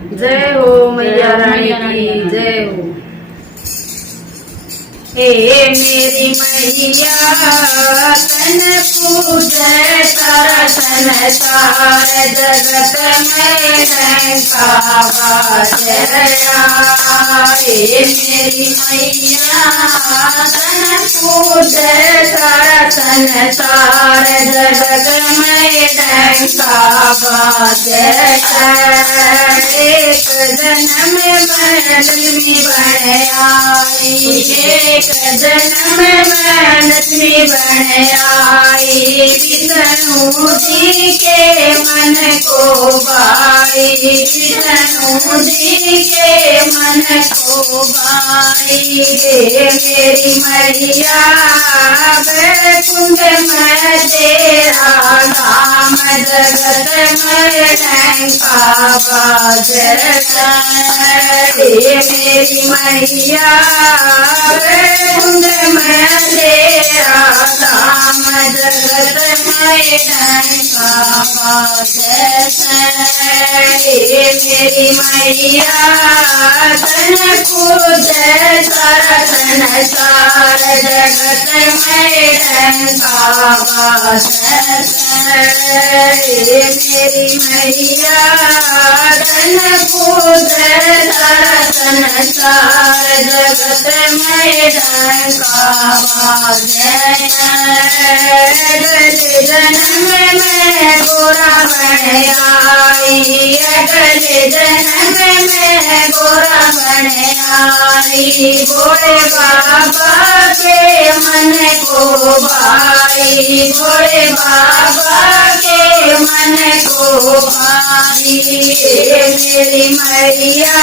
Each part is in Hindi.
जय हो मैया रानी की जय हो। हे मेरी मैया तन पूजय तारा संसार जगत में रंका बाजया। हे मेरी मैया तन पूजय तारा संसार जगत में रंका बाजया। एक जन्म में लक्ष्मी बन आई, एक जन्म में लक्ष्मी बन आई। विष्णु जी के मन को भाई, विष्णु जी के मन को भाई। रे मेरी मैया वैकुंठ में तेरा धाम जगत में डंका बाजता। रे मेरी मैया वैकुंठ में तेरा धाम जगत में डंका बाजता। रे मेरी मैया तन पूजय सारा संसार जगत में डंका बाजता। रे मेरी मैया तन पूजय सारा संसार जगत में डंका बाजता। अगले जन्म में गोरा बन आई, अगले जन्म में गोरा बन आई। भोले बाबा के मन को भाई, भोले बाबा के मन को भाई। मेरी मैया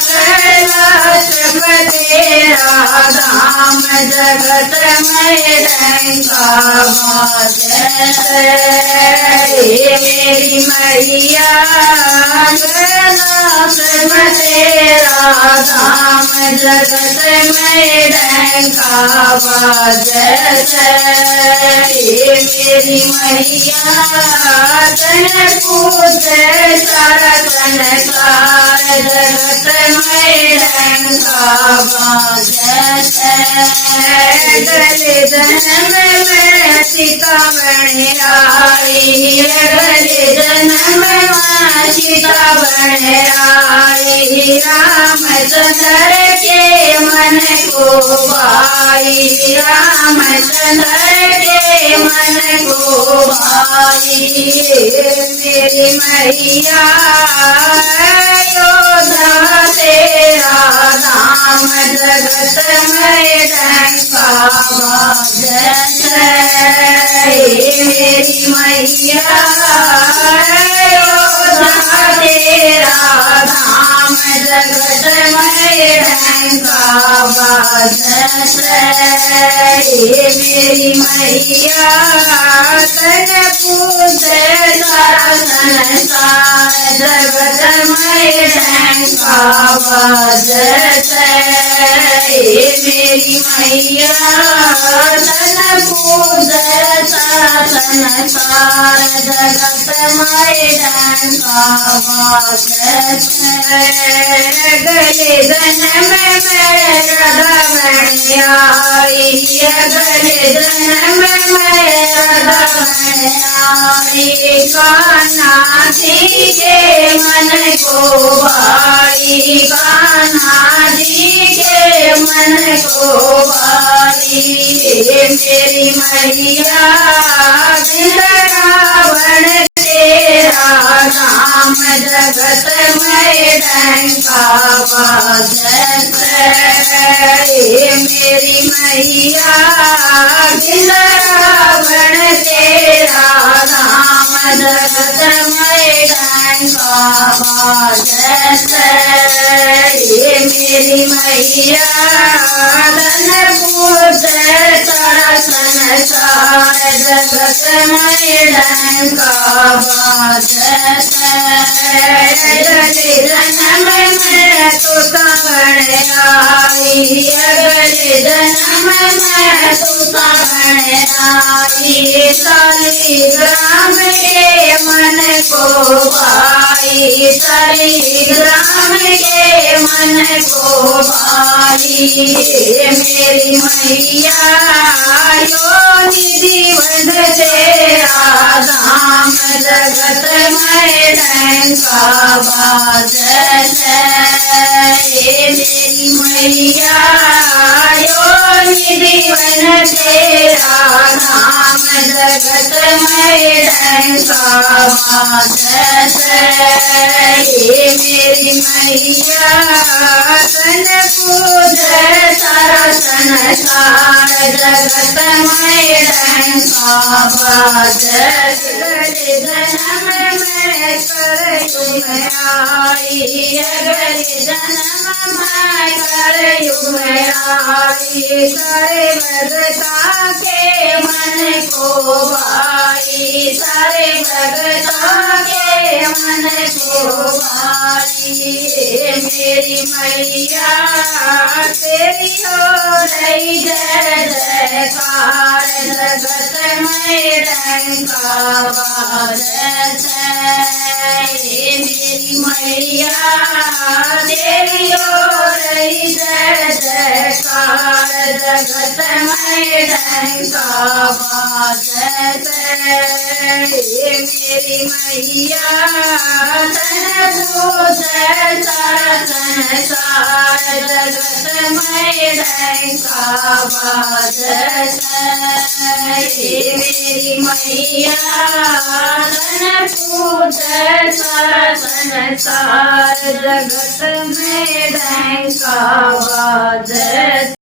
कैलाश में तेरा धाम जगत में डंका बाजता। मेरी मैया कैलाश में तेरा धाम जगत में डंका बाजता। मेरी मैया तन पूजय सारा संसार जगत में डंका बाजता। अगले जन्म में सीता बन आई, अगले जन्म में सीता बन आई। रामचंद्र के मन को भाई, रामचंद्र के मन को भाई। मेरी मैया योधा तेरा धाम जगत में डंका बाजता। मेरी मैया योधा तेरा धाम जगत में डंका बाजता। मेरी मैया तन पूजय सारा संसार जगत में डंका बाजता। मेरी मैया तन पूजय सारा संसार जगत में डंका बाजता। अगले जन्म में राधा बन आई, अगले जन्म में राधा बन आई। कान्हा जी के मन को भाई, कान्हा जी के मन को भाई। मेरी मैया वृंदावन तेरा धाम जगत में डंका बाजता। मेरी मैया वृंदावन तेरा धाम जगत में डंका बाजता। मेरी मैया तन पूजय सारा संसार जगत में डंका बाजता। अगले जन्म में तोता बन आई अगले जन्म में तू सावन आई शालिग्राम के मन को भाई शालिग्राम के मन को भाई मेरी मैया योनि जीवन तेरा धाम जगत में डंका बाजत मेरी मैया योनि जीवन तेरा धाम जगत में डंका बाजत मेरी मैया तन पूज सारा संसार जगत में डंका बाजत जन्म में कलयुग में आई अगले जन्म में कलयुग में आई सारे भगता के मन को भाई सारे भगता के मन को भाई मेरी मैया तेरी हो रही जय जयकार जगत में डंका बाजत मेरी मैया तेरी हो रही जय जयकार जगत में डंका बाजत मेरी मैया तन पूज सारा संसार जगत में डंका बाजत मेरी मैया तन पूज सारा संसार जगत में डंका बाजत।